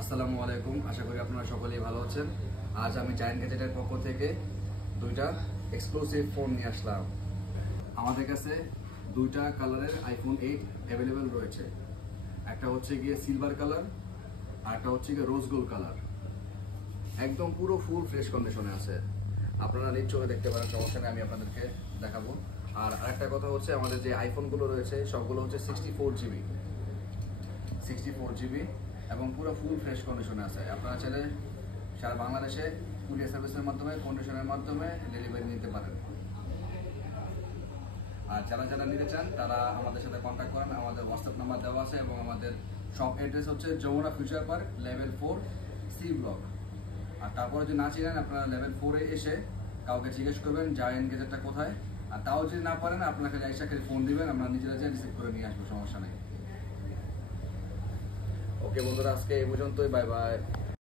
আসসালামু আলাইকুম, আশা করি আপনারা সকলেই ভালো আছেন। আজ আমি জায়ান্ট গ্যাজেটের পক্ষ থেকে দুইটা এক্সক্লুসিভ ফোন নিয়ে আসলাম। আমাদের কাছে দুইটা কালারের আইফোন 8 অ্যাভেলেবেল রয়েছে। একটা হচ্ছে গিয়ে সিলভার কালার আর একটা হচ্ছে গিয়ে রোজ গোল্ড কালার। একদম পুরো ফুল ফ্রেশ কন্ডিশনে আছে, আপনারা নিজ চোখে দেখতে পারেন, সমস্যা নেই, আমি আপনাদেরকে দেখাবো। আর আরেকটা কথা হচ্ছে, আমাদের যে আইফোনগুলো রয়েছে সবগুলো হচ্ছে 64 জিবি এবং পুরো ফুল ফ্রেশ কন্ডিশনে আছে। আপনারা চাইলে সারা বাংলাদেশে কুরিয়ার সার্ভিসের মাধ্যমে, কন্ডিশনের মাধ্যমে ডেলিভারি নিতে পারেন। আর যারা যারা নিতে চান তারা আমাদের সাথে কন্ট্যাক্ট করেন, আমাদের হোয়াটসঅ্যাপ নাম্বার দেওয়া আছে এবং আমাদের শপ অ্যাড্রেস হচ্ছে Jamuna Future Park level 4 C block. আর তারপরে যদি না চিনেন, আপনারা লেভেল 4-এ এসে কাউকে জিজ্ঞেস করবেন জায়ান্ট গ্যাজেটটা কোথায়। আর তাও যদি না পারেন, আপনাকে আইসা খালি ফোন দিবেন, আমরা নিজেরা যেয়ে রিসিভ করে নিয়ে আসবো, সমস্যা নেই। ওকে বন্ধুরা, আজকে এই পর্যন্তই, বাই বাই।